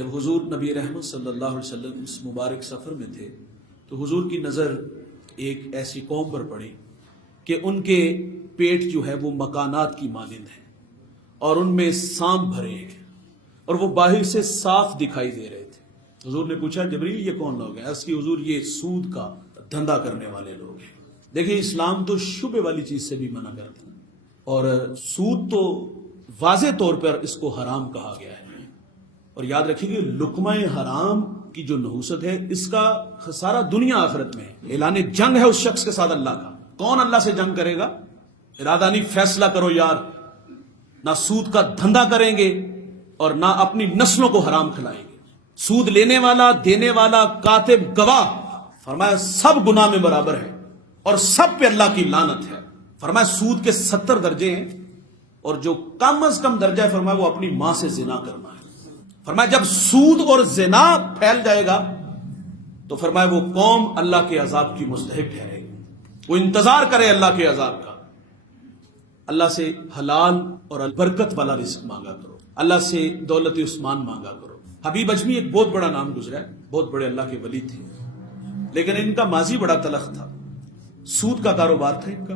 جب حضور نبی رحمت صلی اللہ علیہ وسلم اس مبارک سفر میں تھے تو حضور کی نظر ایک ایسی قوم پر پڑی کہ ان کے پیٹ جو ہے وہ مکانات کی مانند ہیں اور ان میں سانپ بھرے ہیں اور وہ باہر سے صاف دکھائی دے رہے تھے۔ حضور نے پوچھا جبریل یہ کون لوگ ہیں؟ اس کی حضور یہ سود کا دھندا کرنے والے لوگ ہیں۔ دیکھیں اسلام تو شبے والی چیز سے بھی منع کرتا ہے اور سود تو واضح طور پر اس کو حرام کہا گیا ہے۔ اور یاد رکھیے کہ لقمہ حرام کی جو نحوست ہے اس کا خسارہ دنیا آخرت میں ہے۔ اعلان جنگ ہے اس شخص کے ساتھ اللہ کا۔ کون اللہ سے جنگ کرے گا؟ ارادہ نہیں، فیصلہ کرو یار، نہ سود کا دھندا کریں گے اور نہ اپنی نسلوں کو حرام کھلائیں گے۔ سود لینے والا، دینے والا، کاتب، گواہ، فرمایا سب گناہ میں برابر ہے اور سب پہ اللہ کی لعنت ہے۔ فرمایا سود کے 70 درجے ہیں اور جو کم از کم درجہ ہے فرمایا وہ اپنی ماں سے زنا کرنا ہے۔ فرمایا جب سود اور زنا پھیل جائے گا تو فرمایا وہ قوم اللہ کے عذاب کی مستحق ٹھہرے گی۔ وہ انتظار کرے اللہ کے عذاب کا۔ اللہ سے حلال اور برکت والا رزق مانگا کرو، اللہ سے دولت عثمان مانگا کرو۔ حبیب اجمی ایک بہت بڑا نام گزرا ہے، بہت بڑے اللہ کے ولی تھے، لیکن ان کا ماضی بڑا تلخ تھا۔ سود کا کاروبار تھا ان کا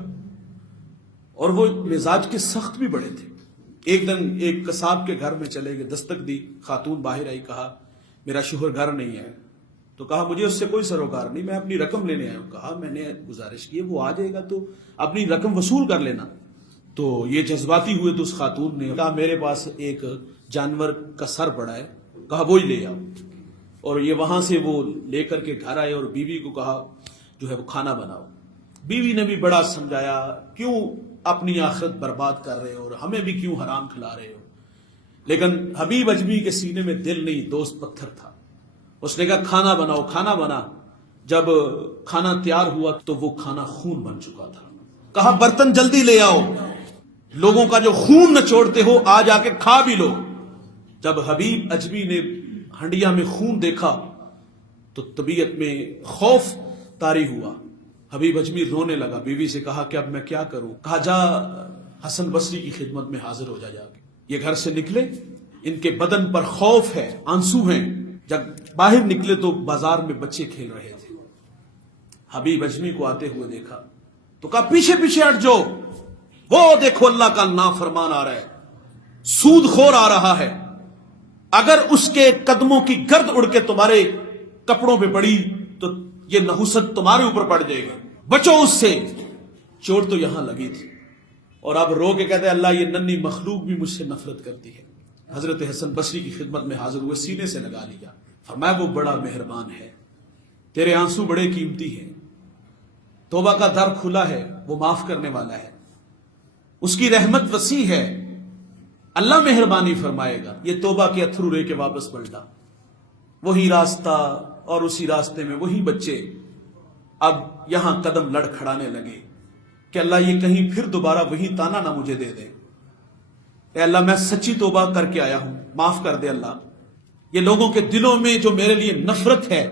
اور وہ مزاج کے سخت بھی بڑے تھے۔ ایک دن ایک قصاب کے گھر میں چلے گئے، دستک دی، خاتون باہر آئی، کہا میرا شوہر گھر نہیں ہے۔ تو کہا مجھے اس سے کوئی سروکار نہیں، میں اپنی رقم لینے آیا ہوں۔ کہا میں نے گزارش کی ہے وہ آ جائے گا تو اپنی رقم وصول کر لینا۔ تو یہ جذباتی ہوئے تو اس خاتون نے کہا میرے پاس ایک جانور کا سر پڑا ہے، کہا وہی لے آؤ۔ اور یہ وہاں سے وہ لے کر کے گھر آئے اور بیوی کو کہا جو ہے وہ کھانا بناؤ۔ بیوی نے بھی بڑا سمجھایا کیوں اپنی آخرت برباد کر رہے ہو اور ہمیں بھی کیوں حرام کھلا رہے ہو، لیکن حبیب اجمی کے سینے میں دل نہیں، دوست پتھر تھا۔ اس نے کہا کھانا بناؤ، کھانا بنا۔ جب کھانا تیار ہوا تو وہ کھانا خون بن چکا تھا۔ کہا برتن جلدی لے آؤ، لوگوں کا جو خون نچوڑتے ہو آ جا کے کھا بھی لو۔ جب حبیب اجمی نے ہنڈیا میں خون دیکھا تو طبیعت میں خوف طاری ہوا۔ حبیب اجمی رونے لگا، بیوی سے کہا کہ اب میں کیا کروں؟ کہا جا حسن بصری کی خدمت میں حاضر ہو جا کے۔ یہ گھر سے نکلے، ان کے بدن پر خوف ہے، آنسو ہیں۔ جب باہر نکلے تو بازار میں بچے کھیل رہے تھے۔ حبیب اجمی کو آتے ہوئے دیکھا تو کہا پیچھے پیچھے ہٹ جاؤ، وہ دیکھو اللہ کا نافرمان آ رہا ہے، سود خور آ رہا ہے، اگر اس کے قدموں کی گرد اڑ کے تمہارے کپڑوں پہ پڑی تو یہ نحوست تمہارے اوپر پڑ جائے گی، بچو اس سے۔ چوٹ تو یہاں لگی تھی اور اب رو کے کہتے ہیں اللہ یہ ننھی مخلوق بھی مجھ سے نفرت کرتی ہے۔ حضرت حسن بصری کی خدمت میں حاضر ہوئے، سینے سے لگا لیا، فرمایا وہ بڑا مہربان ہے، تیرے آنسو بڑے قیمتی ہیں، توبہ کا در کھلا ہے، وہ معاف کرنے والا ہے، اس کی رحمت وسیع ہے، اللہ مہربانی فرمائے گا۔ یہ توبہ کے اتھرو لے کے واپس پلٹا، وہی راستہ اور اسی راستے میں وہی بچے اب یہاں قدم لڑ کھڑانے لگے کہ اللہ یہ کہیں پھر دوبارہ وہی تانا نہ مجھے دے دے۔ اے اللہ میں سچی توبہ کر کے آیا ہوں، معاف کر دے اللہ۔ یہ لوگوں کے دلوں میں جو میرے لیے نفرت ہے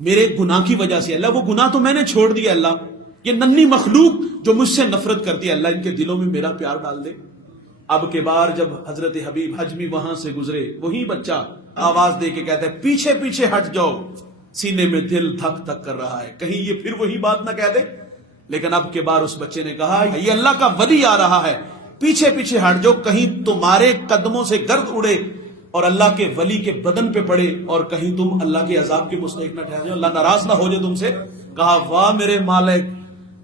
میرے گناہ کی وجہ سے، اللہ وہ گناہ تو میں نے چھوڑ دیا، اللہ یہ ننھی مخلوق جو مجھ سے نفرت کرتی ہے اللہ ان کے دلوں میں میرا پیار ڈال دے۔ اب کے بار جب حضرت حبیب اجمی وہاں سے گزرے، وہی بچہ آواز دے کے کہتا ہے پیچھے پیچھے ہٹ جاؤ۔ سینے میں دل دھک دھک کر رہا ہے کہیں یہ پھر وہی بات نہ کہہ دے، لیکن اب کے بار اس بچے نے کہا یہ اللہ کا ولی آ رہا ہے، پیچھے پیچھے ہٹ جاؤ، کہیں تمہارے قدموں سے گرد اڑے اور اللہ کے ولی کے بدن پہ پڑے اور کہیں تم اللہ کے عذاب کے مستحق نہ ٹھہر جاؤ، اللہ ناراض نہ ہو جائے تم سے۔ کہا واہ میرے مالک،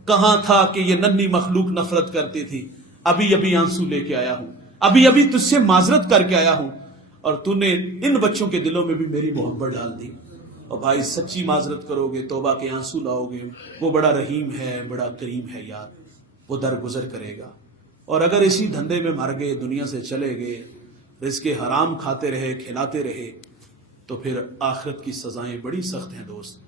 کہاں تھا کہ یہ ننھی مخلوق نفرت کرتی تھی، ابھی ابھی آنسو لے کے آیا ہوں، ابھی ابھی تجھ سے معذرت کر کے آیا ہوں اور تو نے ان بچوں کے دلوں میں بھی میری محبت ڈال دی۔ اور بھائی سچی معذرت کرو گے، توبہ کے آنسو لاؤ گے، وہ بڑا رحیم ہے، بڑا کریم ہے یار، وہ درگزر کرے گا۔ اور اگر اسی دھندے میں مر گئے، دنیا سے چلے گئے، رزق حرام کھاتے رہے، کھلاتے رہے، تو پھر آخرت کی سزائیں بڑی سخت ہیں دوست۔